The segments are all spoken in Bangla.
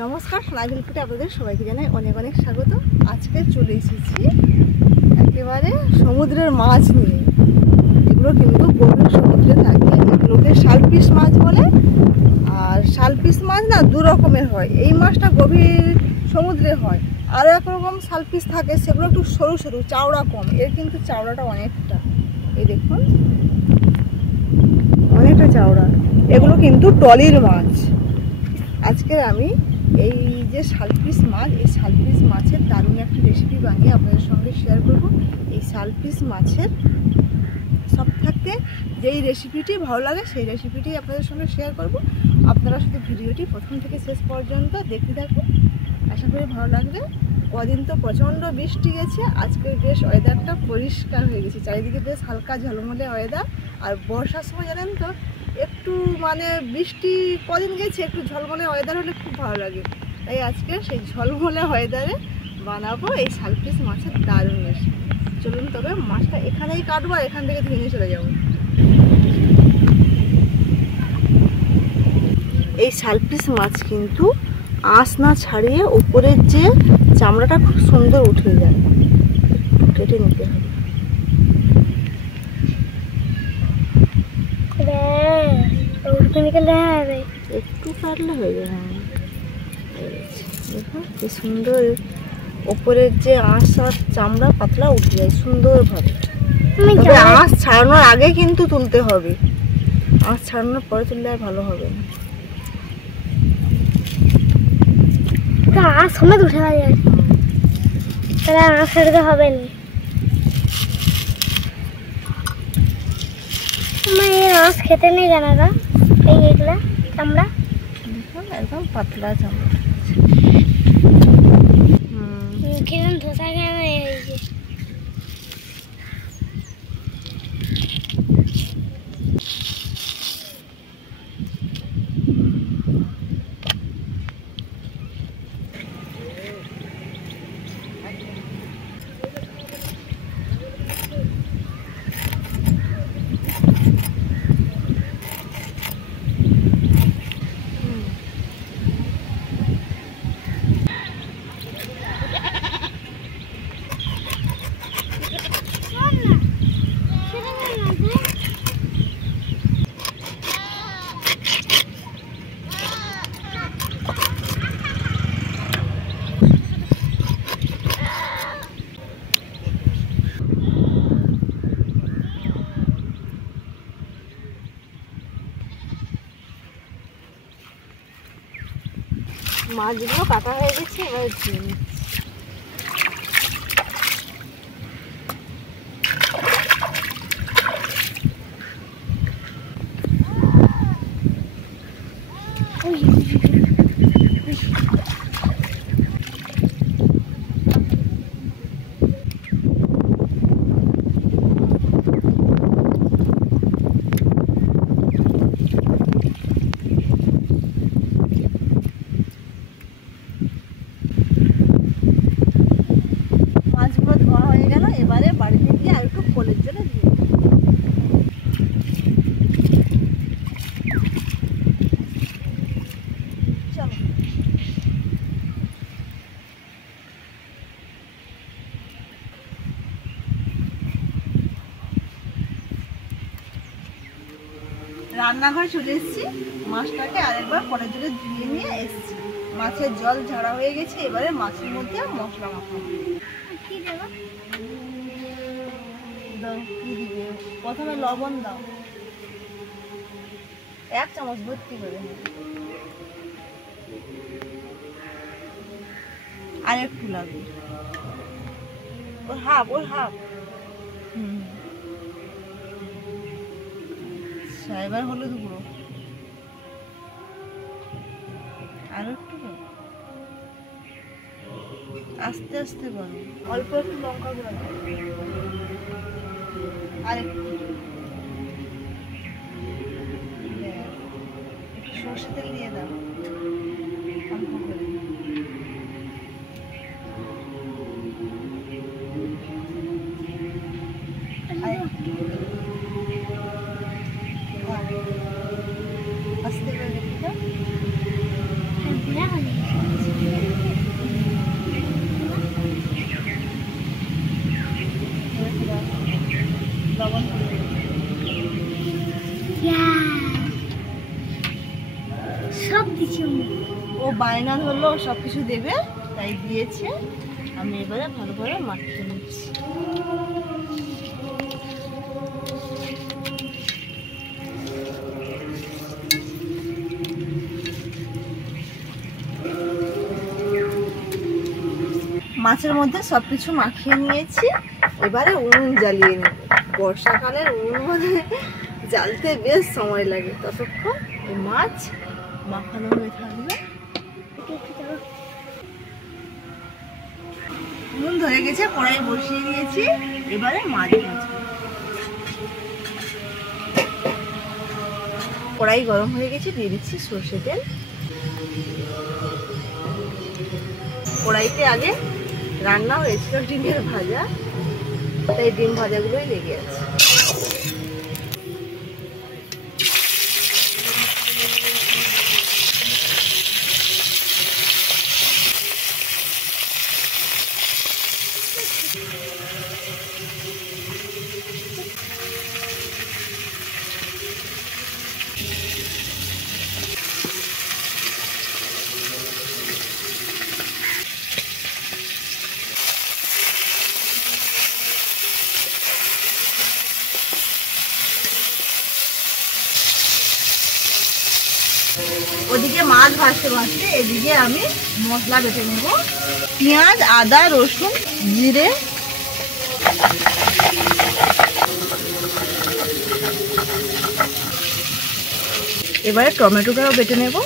নমস্কার, লাইভ ফুটে আপনাদের সবাইকে জানাই অনেক অনেক স্বাগত। আজকে চলে এসেছি একেবারে সমুদ্রের মাছ নিয়ে। এগুলো কিন্তু গভীর সমুদ্রে থাকে, এগুলোকে শালপিস মাছ বলে। আর শালপিস মাছ না দু রকমের হয়, এই মাছটা গভীর সমুদ্রে হয়। আরও একরকম শালপিস থাকে, সেগুলো একটু সরু সরু, চাওড়া কম। এর কিন্তু চাওড়াটা অনেকটা, এই দেখুন অনেকটা চাওড়া। এগুলো কিন্তু টলির মাছ। আজকে আমি এই যে শালপিস মাছ, এই শালপিস মাছের দারুণ একটা রেসিপি বানিয়ে আপনাদের সঙ্গে শেয়ার করব। এই শালপিস মাছের সব থাকতে যেই রেসিপিটি ভালো লাগে সেই রেসিপিটি আপনাদের সঙ্গে শেয়ার করব। আপনারা শুধু ভিডিওটি প্রথম থেকে শেষ পর্যন্ত দেখতে থাকুন, আশা করি ভালো লাগবে। কদিন তো প্রচণ্ড বৃষ্টি গেছে, আজকে বেশ ওয়েদারটা পরিষ্কার হয়ে গেছে, চারিদিকে বেশ হালকা ঝলমলে ওয়েদার। আর বর্ষার সময় জানেন তো একটু মানে বৃষ্টি কদিন গেছে, একটু ঝলমলে ওয়েদার হলে খুব ভালো লাগে। তাই আজকে সেই ঝলমলে ওয়েদারে বানাবো এই শালপিস মাছের দারুণ রেসিপি। চলুন তবে মাছটা এখানেই কাটবো, আর এখান থেকে ধুয়ে নিয়ে চলে যাবো। এই শালপিস মাছ কিন্তু আঁশ না ছাড়িয়ে উপরের যে চামড়াটা খুব সুন্দর উঠে যায়, কেটে নিতে হবে। একটু কাটলে হয়ে যাবে। দেখুন কি সুন্দর, ওপরের যে আঁশ আর চামড়া পাতলা উঠে যায় সুন্দরভাবে। তবে আঁশ ছাড়ানোর আগে কিন্তু তুলতে হবে, আঁশ ছাড়ানোর পরে তুললে আর ভালো হবে না। আঁশ সমেত উঠে যায়, তাহলে আঁশ ছাড়তে হবে না। আঁশ খেতে নেই জানাটা, এইগুলা চামড়া একদম পাতলা চামড়া। কিরম ধোসা খেয়ে হয়েছে। মাছগুলো কাটা হয়ে গেছে, এবার ধুয়ে নিচ্ছি। মাছগুলো ধোয়া হয়ে গেল, এবারে বাড়িতে গিয়ে আর একটু পোলের জন্য দিয়ে চলো। রান্নাঘরে চলে এসেছি, মাছটাকে আরেকবার পরের জলে ধুয়ে নিয়ে এসেছি। মাছের জল ঝাড়া হয়ে গেছে, এবারে মাছের মধ্যে মশলা মাখাবো। কি দেবো? দাও, কি দিবে? প্রথমে লবণ দাও, 1 চামচ ভর্তি করে, আর একটু লাগবে, ওর হাফ। এবার হলুদ গুঁড়ো আর একটু, আস্তে আস্তে করো, অল্প একটু লঙ্কা গুঁড়ো আর একটু সর্ষে তেল দিয়ে দাও অল্প করে। আস্তে করে রেখে দাও। বায়না ধরলো সব কিছু দেবে, তাই দিয়েছে। আমি এবারে ভালো করে মাখিয়ে নিচ্ছি। মাছের মধ্যে সবকিছু মাখিয়ে নিয়েছি, এবারে উনুন জ্বালিয়ে নেব। বর্ষাকালের উনুন মানে জ্বালতে বেশ সময় লাগে, ততক্ষণ এই মাছ মাখানো হয়ে থাকবে। উনুন ধরে গেছে, কড়াই বসিয়ে দিয়েছি, এবারে মাছ ভাজবো। কড়াই গরম হয়ে গেছে, দিয়ে দিচ্ছি সর্ষে তেল। কড়াইতে আগে রান্না হয়েছিল ডিমের ভাজা, তাই ডিম ভাজাগুলোই লেগে আছে। ওদিকে মাছ ভাজতে ভাজতে এদিকে আমি মশলা বেটে নেব। পেঁয়াজ, আদা, রসুন, জিরে, এবারে টমেটোটাও বেটে নেব।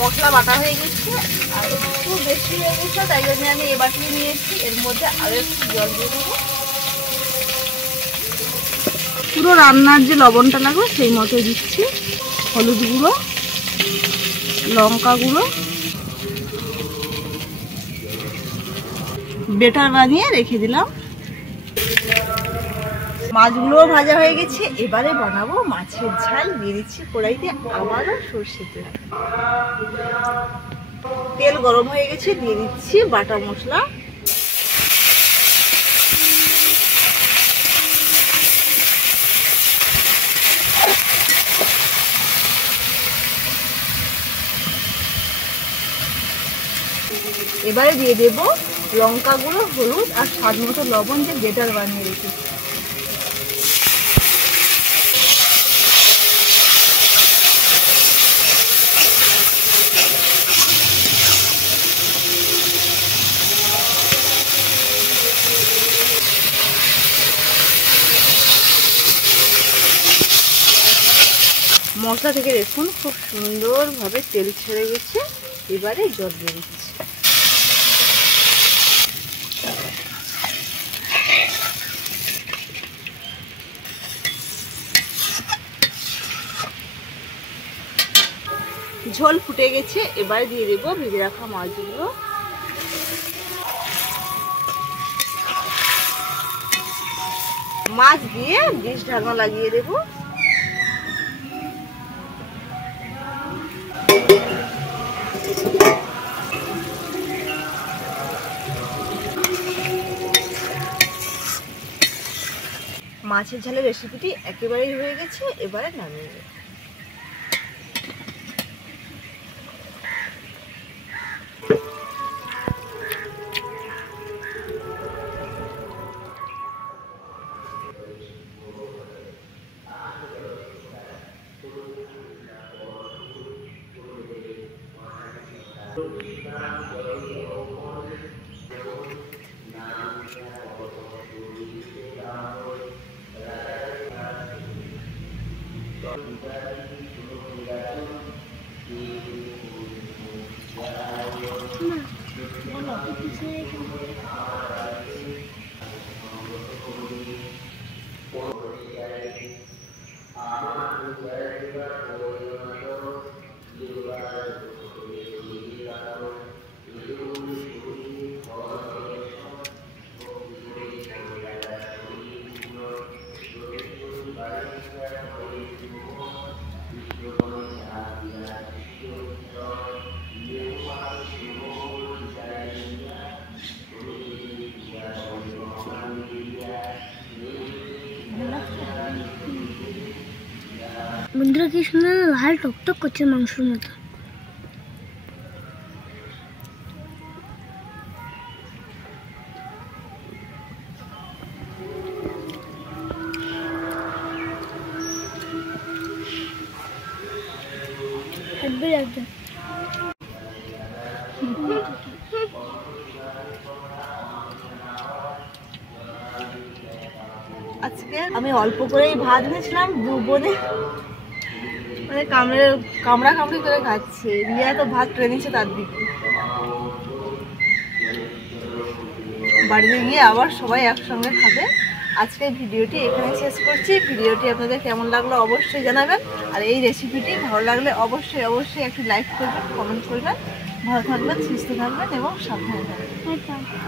মশলা বাটা হয়ে গেছে, আর একটু বেশি হয়ে গেছে, তাই জন্য আমি এ বাটিয়ে নিয়েছি। এর মধ্যে আরো একটু জল দিয়ে দেবো। পুরো রান্নার যে লবণটা লাগবে সেই মতোই দিচ্ছি। হলুদ গুঁড়ো, লঙ্কা গুঁড়ো, বেটার বানিয়ে রেখে দিলাম। মাছগুলোও ভাজা হয়ে গেছে, এবারে বানাবো মাছের ঝাল। দিয়ে দিচ্ছি কড়াইতে আবারও সর্ষে তেল। তেল গরম হয়ে গেছে, দিয়ে দিচ্ছি বাটা মশলা। এবারে দিয়ে দেব লঙ্কা গুঁড়ো, হলুদ আর স্বাদ মতো লবণ, যে বেটার বানিয়ে রেখেছি। মশলা থেকে দেখুন খুব সুন্দরভাবে তেল ছেড়ে গেছে, এবারে জল দিয়ে দিচ্ছি। ঝোল ফুটে গেছে, এবারে দিয়ে দেবো ভেজে রাখা মাছগুলো। মাছ দিয়ে 20 ঢাকনা লাগিয়ে দেবো। মাছের ঝালের রেসিপিটি একেবারেই হয়ে গেছে, এবারে নামিয়ে দেবো। বন্ধুরা কি সুন্দর লাল টকটক করছে মাংসের মতো। হেব্বি লাগছে। আজকে আমি অল্প করেই ভাত নিয়েছিলাম, দু বোনে মানে কামড়া কামড়ি করে খাচ্ছে। রিয়া তো ভাত ট্রে নিচ্ছে তার দিকে। বাড়িতে গিয়ে আবার সবাই একসঙ্গে খাবে। আজকে ভিডিওটি এখানে শেষ করছি। ভিডিওটি আপনাদের কেমন লাগলো অবশ্যই জানাবেন। আর এই রেসিপিটি ভালো লাগলে অবশ্যই অবশ্যই একটু লাইক করবেন, কমেন্ট করবেন। ভালো থাকবেন, সুস্থ থাকবেন এবং সাবধানে থাকবেন।